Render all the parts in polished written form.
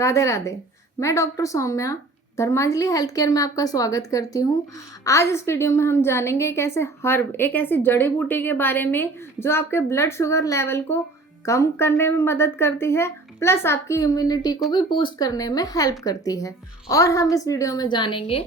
राधे राधे। मैं doctor Saumya धर्मांजलि health care में आपका स्वागत करती हूँ। आज इस वीडियो में हम जानेंगे एक ऐसे हर्ब, एक ऐसी जड़ी बूटी के बारे में जो आपके ब्लड शुगर लेवल को कम करने में मदद करती है, प्लस आपकी इम्यूनिटी को भी बूस्ट करने में हेल्प करती है। और हम इस वीडियो में जानेंगे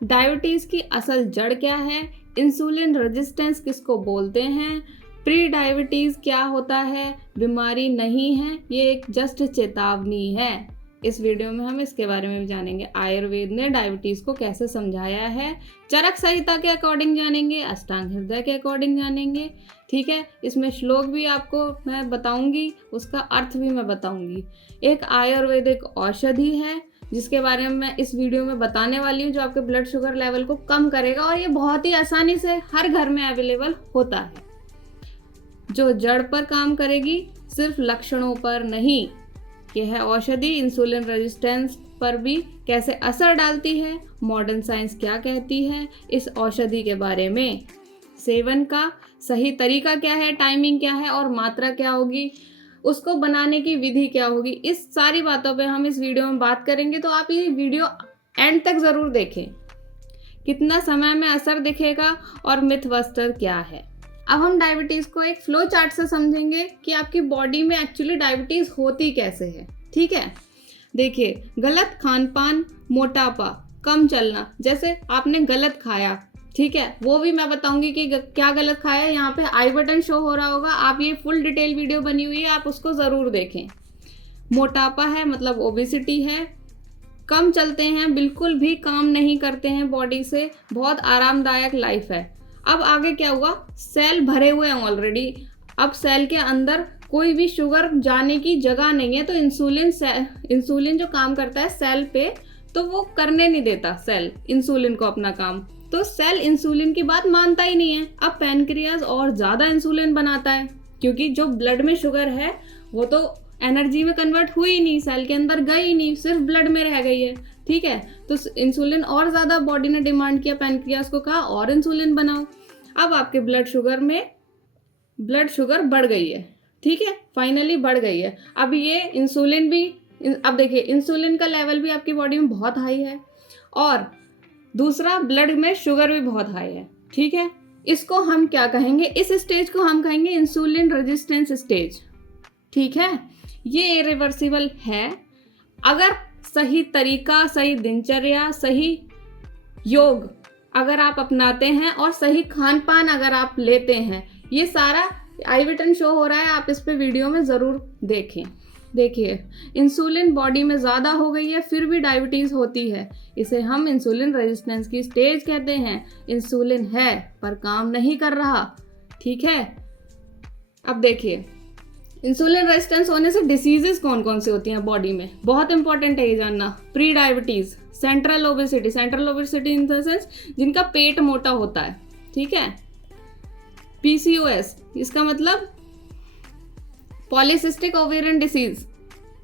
डायबिटीज़ की असल जड़ क्या है, इंसुलिन रेजिस्टेंस किसको बोलते हैं, प्री डायबिटीज़ क्या होता है, बीमारी नहीं है, ये एक जस्ट चेतावनी है। इस वीडियो में हम इसके बारे में भी जानेंगे। आयुर्वेद ने डायबिटीज़ को कैसे समझाया है, चरक संहिता के अकॉर्डिंग जानेंगे, अष्टांग हृदय के अकॉर्डिंग जानेंगे। ठीक है, इसमें श्लोक भी आपको मैं बताऊंगी, उसका अर्थ भी मैं बताऊंगी। एक आयुर्वेदिक औषधि है जिसके बारे में मैं इस वीडियो में बताने वाली हूँ, जो आपके ब्लड शुगर लेवल को कम करेगा और ये बहुत ही आसानी से हर घर में अवेलेबल होता है, जो जड़ पर काम करेगी, सिर्फ लक्षणों पर नहीं। यह है औषधि इंसुलिन रेजिस्टेंस पर भी कैसे असर डालती है, मॉडर्न साइंस क्या कहती है इस औषधि के बारे में, सेवन का सही तरीका क्या है, टाइमिंग क्या है और मात्रा क्या होगी, उसको बनाने की विधि क्या होगी। इस सारी बातों पे हम इस वीडियो में बात करेंगे, तो आप ये वीडियो एंड तक ज़रूर देखें। कितना समय में असर दिखेगा और मिथ बस्टर क्या है। अब हम डायबिटीज़ को एक फ्लो चार्ट से समझेंगे कि आपकी बॉडी में एक्चुअली डायबिटीज़ होती कैसे है। ठीक है, देखिए, गलत खान पान, मोटापा, कम चलना, जैसे आपने गलत खाया, ठीक है, वो भी मैं बताऊंगी कि क्या गलत खाया। यहाँ पे आई बटन शो हो रहा होगा, आप ये फुल डिटेल वीडियो बनी हुई है, आप उसको ज़रूर देखें। मोटापा है मतलब ओबेसिटी है, कम चलते हैं, बिल्कुल भी काम नहीं करते हैं बॉडी से, बहुत आरामदायक लाइफ है। अब आगे क्या हुआ, सेल भरे हुए हैं ऑलरेडी, अब सेल के अंदर कोई भी शुगर जाने की जगह नहीं है, तो इंसुलिन जो काम करता है सेल पे, तो वो करने नहीं देता सेल इंसुलिन को अपना काम, तो सेल इंसुलिन की बात मानता ही नहीं है। अब पैनक्रियाज और ज़्यादा इंसुलिन बनाता है, क्योंकि जो ब्लड में शुगर है वो तो एनर्जी में कन्वर्ट हुई नहीं, सेल के अंदर गई नहीं, सिर्फ ब्लड में रह गई है। ठीक है, तो इंसुलिन और ज़्यादा बॉडी ने डिमांड किया, पैनक्रियाज को कहा और इंसुलिन बनाओ। अब आपके ब्लड शुगर बढ़ गई है, ठीक है, फाइनली बढ़ गई है। अब ये इंसुलिन भी, अब देखिए इंसुलिन का लेवल भी आपकी बॉडी में बहुत हाई है, और दूसरा ब्लड में शुगर भी बहुत हाई है। ठीक है, इसको हम क्या कहेंगे, इस स्टेज को हम कहेंगे इंसुलिन रेजिस्टेंस स्टेज। ठीक है, ये इरिवर्सिबल है। अगर सही तरीका, सही दिनचर्या, सही योग अगर आप अपनाते हैं और सही खान पान अगर आप लेते हैं, ये सारा आई बटन शो हो रहा है, आप इस पे वीडियो में ज़रूर देखें। देखिए, इंसुलिन बॉडी में ज़्यादा हो गई है, फिर भी डायबिटीज़ होती है, इसे हम इंसुलिन रेजिस्टेंस की स्टेज कहते हैं। इंसुलिन है पर काम नहीं कर रहा। ठीक है, अब देखिए, इंसुलिन रेजिस्टेंस होने से डिसीजेस कौन कौन सी होती हैं बॉडी में, बहुत इंपॉर्टेंट है ये जानना। Pre diabetes, central obesity in the sense जिनका पेट मोटा होता है। ठीक है, पीसीओएस, इसका मतलब पॉलीसिस्टिक ओवेरियन डिसीज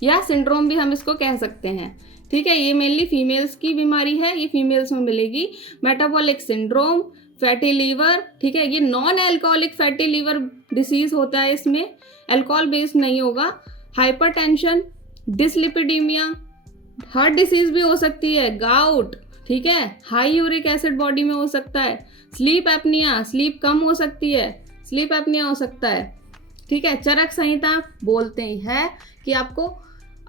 या सिंड्रोम भी हम इसको कह सकते हैं। ठीक है, ये मेनली फीमेल्स की बीमारी है, ये फीमेल्स में मिलेगी। मेटाबॉलिक सिंड्रोम, फैटी लीवर, ठीक है, ये non alcoholic fatty liver disease होता है, इसमें अल्कोहल बेस्ड नहीं होगा। हाइपरटेंशन, डिसलिपिडीमिया, हार्ट डिसीज भी हो सकती है, गाउट, ठीक है, हाई यूरिक एसिड बॉडी में हो सकता है, स्लीप एपनिया, स्लीप कम हो सकती है, स्लीप एपनिया हो सकता है। ठीक है, चरक संहिता बोलते हैं कि आपको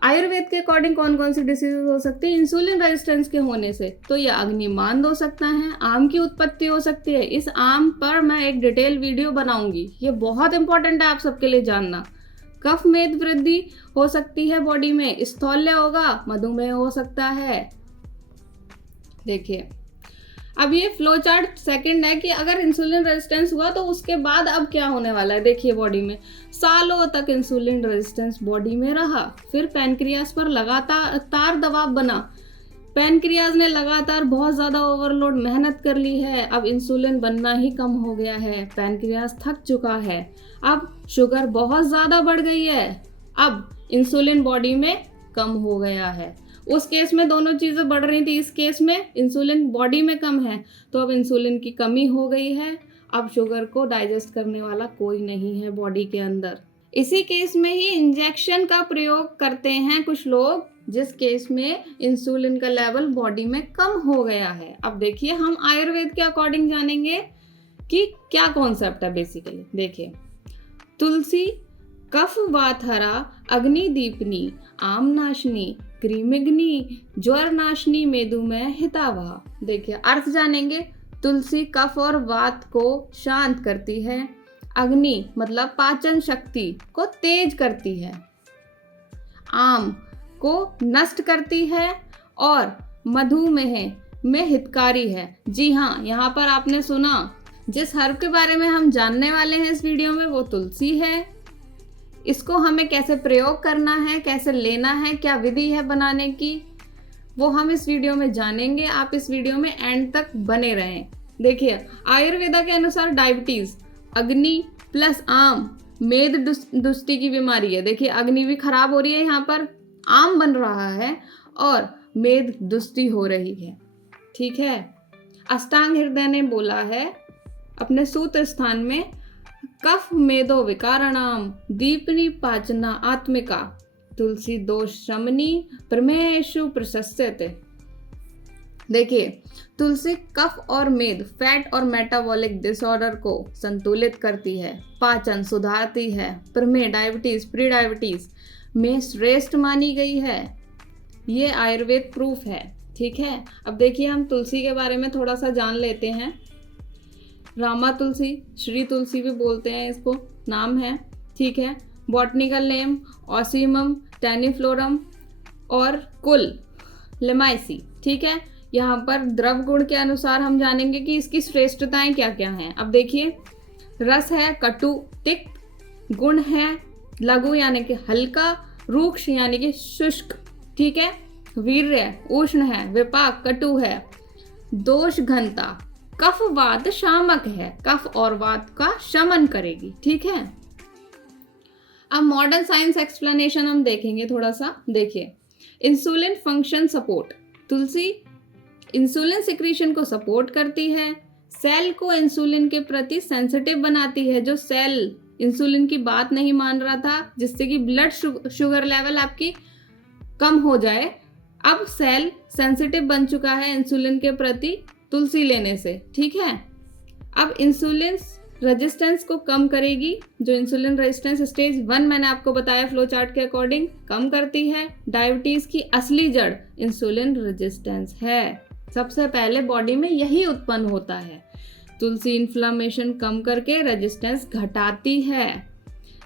आयुर्वेद के अकॉर्डिंग कौन कौन सी डिसीज हो सकती है इंसुलिन रेजिस्टेंस के होने से, तो ये अग्निमांद हो सकता है, आम की उत्पत्ति हो सकती है। इस आम पर मैं एक डिटेल वीडियो बनाऊंगी, ये बहुत इंपॉर्टेंट है आप सबके लिए जानना। कफ में वृद्धि हो सकती है बॉडी में, स्थौल्य होगा, मधुमेह हो सकता है। देखिए, अब ये फ्लो चार्ट सेकंड है कि अगर इंसुलिन रेजिस्टेंस हुआ तो उसके बाद अब क्या होने वाला है। देखिए, बॉडी में सालों तक इंसुलिन रेजिस्टेंस बॉडी में रहा, फिर पैनक्रियाज पर लगातार दबाव बना, पैनक्रियाज ने लगातार बहुत ज़्यादा ओवरलोड मेहनत कर ली है, अब इंसुलिन बनना ही कम हो गया है, पैनक्रियाज थक चुका है, अब शुगर बहुत ज़्यादा बढ़ गई है, अब इंसुलिन बॉडी में कम हो गया है। उस केस में दोनों चीज़ें बढ़ रही थी, इस केस में इंसुलिन बॉडी में कम है, तो अब इंसुलिन की कमी हो गई है, अब शुगर को डाइजेस्ट करने वाला कोई नहीं है बॉडी के अंदर, इसी केस में ही इंजेक्शन का प्रयोग करते हैं कुछ लोग, जिस केस में इंसुलिन का लेवल बॉडी में कम हो गया है। अब देखिए हम आयुर्वेद के अकॉर्डिंग जानेंगे कि क्या कॉन्सेप्ट है बेसिकली। देखिए, तुलसी कफ वातहरा, अग्निदीपनी, आमनाशनी, कृमिग्नि, ज्वर नाशनी, मेदुमेह हितावह। देखिए अर्थ जानेंगे। तुलसी कफ और वात को शांत करती है, अग्नि मतलब पाचन शक्ति को तेज करती है, आम को नष्ट करती है और मधुमेह में हितकारी है। जी हाँ, यहाँ पर आपने सुना, जिस हर्ब के बारे में हम जानने वाले हैं इस वीडियो में वो तुलसी है। इसको हमें कैसे प्रयोग करना है, कैसे लेना है, क्या विधि है बनाने की, वो हम इस वीडियो में जानेंगे। आप इस वीडियो में एंड तक बने रहें। देखिए आयुर्वेदा के अनुसार डायबिटीज अग्नि प्लस आम मेद दुष्टि की बीमारी है। देखिए अग्नि भी खराब हो रही है, यहाँ पर आम बन रहा है और मेद दुष्टि हो रही है। ठीक है, अष्टांग हृदय ने बोला है अपने सूत्र स्थान में, कफ मेदो विकारणाम दीपनी पाचना आत्मिका तुलसी दोष शमनी प्रमेयेषु प्रशस्यते। देखिए तुलसी कफ और मेद फैट और मेटाबॉलिक डिसऑर्डर को संतुलित करती है, पाचन सुधारती है, प्रमेय डायबिटीज प्री डायबिटीज में श्रेष्ठ मानी गई है। ये आयुर्वेद प्रूफ है। ठीक है, अब देखिए हम तुलसी के बारे में थोड़ा सा जान लेते हैं। रामा तुलसी, श्री तुलसी भी बोलते हैं इसको, नाम है। ठीक है, बॉटनिकल नेम ऑसीमम टैनिफ्लोरम और कुल लेमाइसी। ठीक है, यहाँ पर द्रव गुण के अनुसार हम जानेंगे कि इसकी श्रेष्ठताएं क्या क्या हैं। अब देखिए, रस है कटु तिक्त, गुण है लघु यानी कि हल्का, रूक्ष यानी कि शुष्क। ठीक है, वीर्य उष्ण है, विपाक कटु है, दोष घनता कफ वात शामक है, कफ और वात का शमन करेगी। ठीक है, अब मॉडर्न साइंस एक्सप्लेनेशन हम देखेंगे थोड़ा सा। देखिए, इंसुलिन फंक्शन सपोर्ट, तुलसी इंसुलिन सिक्रीशन को सपोर्ट करती है, सेल को इंसुलिन के प्रति सेंसिटिव बनाती है। जो सेल इंसुलिन की बात नहीं मान रहा था, जिससे कि ब्लड शुगर लेवल आपकी कम हो जाए, अब सेल सेंसिटिव बन चुका है इंसुलिन के प्रति तुलसी लेने से। ठीक है, अब इंसुलिन रेजिस्टेंस को कम करेगी। जो इंसुलिन रेजिस्टेंस स्टेज 1 मैंने आपको बताया फ्लो चार्ट के अकॉर्डिंग कम करती है। डायबिटीज की असली जड़ इंसुलिन रेजिस्टेंस है, सबसे पहले बॉडी में यही उत्पन्न होता है। तुलसी इन्फ्लामेशन कम करके रेजिस्टेंस घटाती है,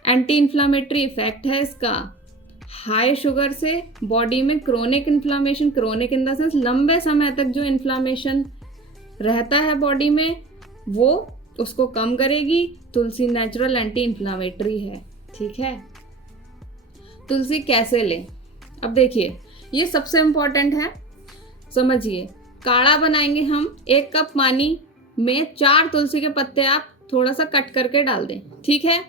एंटी इन्फ्लामेटरी इफेक्ट है इसका। हाई शुगर से बॉडी में chronic inflammation, chronic in the sense लंबे समय तक जो इन्फ्लामेशन रहता है बॉडी में, वो उसको कम करेगी। तुलसी नेचुरल एंटी इन्फ्लामेटरी है। ठीक है, तुलसी कैसे लें? अब देखिए, ये सबसे इम्पोर्टेंट है, समझिए। काढ़ा बनाएंगे हम, 1 कप पानी में 4 तुलसी के पत्ते आप थोड़ा सा कट करके डाल दें। ठीक है,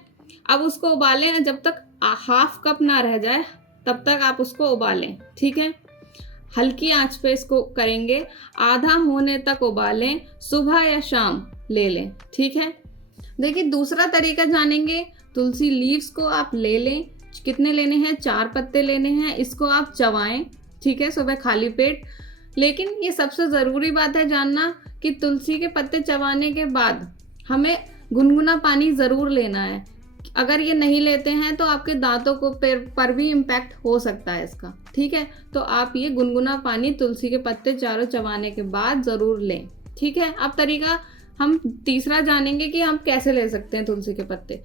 अब उसको उबालें, जब तक हाफ कप ना रह जाए तब तक आप उसको उबालें। ठीक है, हल्की आंच पे इसको करेंगे, आधा होने तक उबालें, सुबह या शाम ले लें। ठीक है, देखिए दूसरा तरीका जानेंगे। तुलसी लीव्स को आप ले लें, कितने लेने हैं? 4 पत्ते लेने हैं, इसको आप चबाएं। ठीक है, सुबह खाली पेट। लेकिन ये सबसे ज़रूरी बात है जानना कि तुलसी के पत्ते चबाने के बाद हमें गुनगुना पानी ज़रूर लेना है। अगर ये नहीं लेते हैं तो आपके दांतों को पर भी इम्पैक्ट हो सकता है इसका। ठीक है, तो आप ये गुनगुना पानी तुलसी के पत्ते चारों चबाने के बाद ज़रूर लें। ठीक है, अब तरीका हम तीसरा जानेंगे कि हम कैसे ले सकते हैं तुलसी के पत्ते।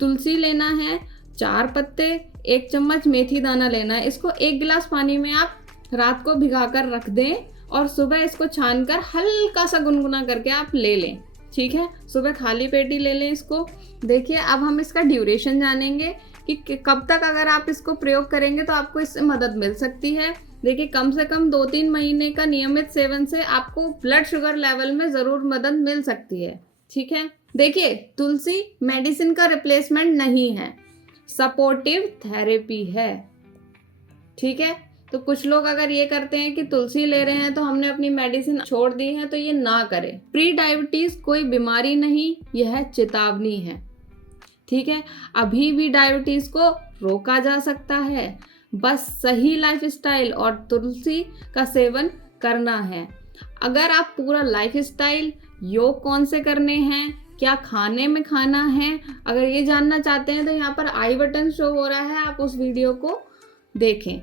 तुलसी लेना है 4 पत्ते, 1 चम्मच मेथी दाना लेना है। इसको 1 गिलास पानी में आप रात को भिगा कर रख दें और सुबह इसको छान कर हल्का सा गुनगुना करके आप ले लें। ठीक है, सुबह खाली पेट ही ले लें इसको। देखिए, अब हम इसका ड्यूरेशन जानेंगे कि कब तक अगर आप इसको प्रयोग करेंगे तो आपको इससे मदद मिल सकती है। देखिए, कम से कम 2-3 महीने का नियमित सेवन से आपको ब्लड शुगर लेवल में ज़रूर मदद मिल सकती है। ठीक है, देखिए तुलसी मेडिसिन का रिप्लेसमेंट नहीं है, सपोर्टिव थेरेपी है। ठीक है, तो कुछ लोग अगर ये करते हैं कि तुलसी ले रहे हैं तो हमने अपनी मेडिसिन छोड़ दी है, तो ये ना करें। प्री डायबिटीज कोई बीमारी नहीं, यह चेतावनी है। ठीक है, अभी भी डायबिटीज़ को रोका जा सकता है, बस सही लाइफस्टाइल और तुलसी का सेवन करना है। अगर आप पूरा लाइफस्टाइल, योग कौन से करने हैं, क्या खाने में खाना है, अगर ये जानना चाहते हैं तो यहाँ पर आई बटन शो हो रहा है, आप उस वीडियो को देखें।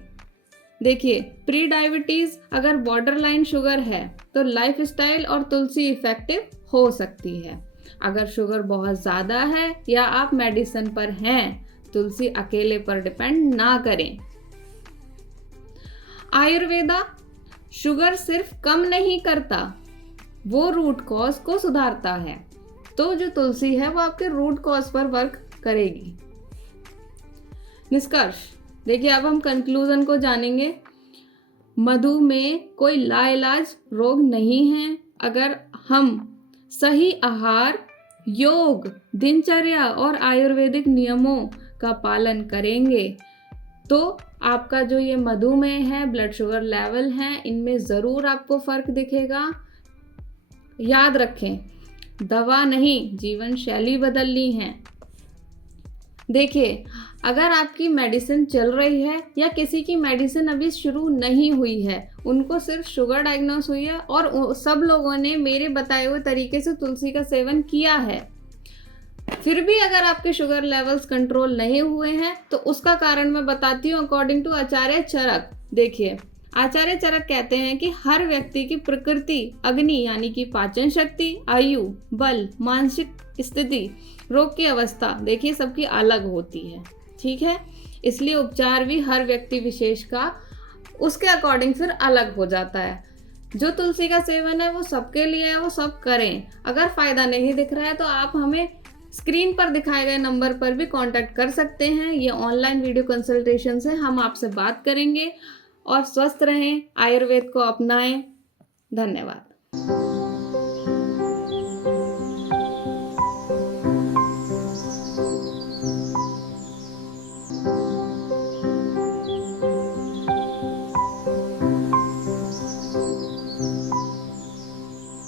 देखिए, प्री डायबिटीज़ अगर बॉर्डर लाइन शुगर है तो लाइफस्टाइल और तुलसी इफ़ेक्टिव हो सकती है। अगर शुगर बहुत ज़्यादा है या आप मेडिसिन पर हैं, तुलसी अकेले पर डिपेंड ना करें। आयुर्वेदा शुगर सिर्फ कम नहीं करता, वो रूट कॉज को सुधारता है। तो जो तुलसी है वो आपके रूट कॉज पर वर्क करेगी। निष्कर्ष देखिए, अब हम कंक्लूजन को जानेंगे। मधुमेह कोई लाइलाज रोग नहीं है। अगर हम सही आहार, योग, दिनचर्या और आयुर्वेदिक नियमों का पालन करेंगे तो आपका जो ये मधुमेह है, ब्लड शुगर लेवल है, इनमें ज़रूर आपको फ़र्क दिखेगा। याद रखें, दवा नहीं, जीवन शैली बदलनी है। देखिए, अगर आपकी मेडिसिन चल रही है या किसी की मेडिसिन अभी शुरू नहीं हुई है, उनको सिर्फ शुगर डायग्नोस हुई है और सब लोगों ने मेरे बताए हुए तरीके से तुलसी का सेवन किया है, फिर भी अगर आपके शुगर लेवल्स कंट्रोल नहीं हुए हैं तो उसका कारण मैं बताती हूँ अकॉर्डिंग टू आचार्य चरक। देखिए, आचार्य चरक कहते हैं कि हर व्यक्ति की प्रकृति, अग्नि यानी कि पाचन शक्ति, आयु, बल, मानसिक स्थिति, रोग की अवस्था, देखिए सबकी अलग होती है। ठीक है, इसलिए उपचार भी हर व्यक्ति विशेष का उसके अकॉर्डिंग फिर अलग हो जाता है। जो तुलसी का सेवन है वो सबके लिए है, वो सब करें। अगर फ़ायदा नहीं दिख रहा है तो आप हमें स्क्रीन पर दिखाए गए नंबर पर भी कांटेक्ट कर सकते हैं। ये ऑनलाइन वीडियो कंसल्टेशन से हम आपसे बात करेंगे। और स्वस्थ रहें, आयुर्वेद को अपनाएं। धन्यवाद।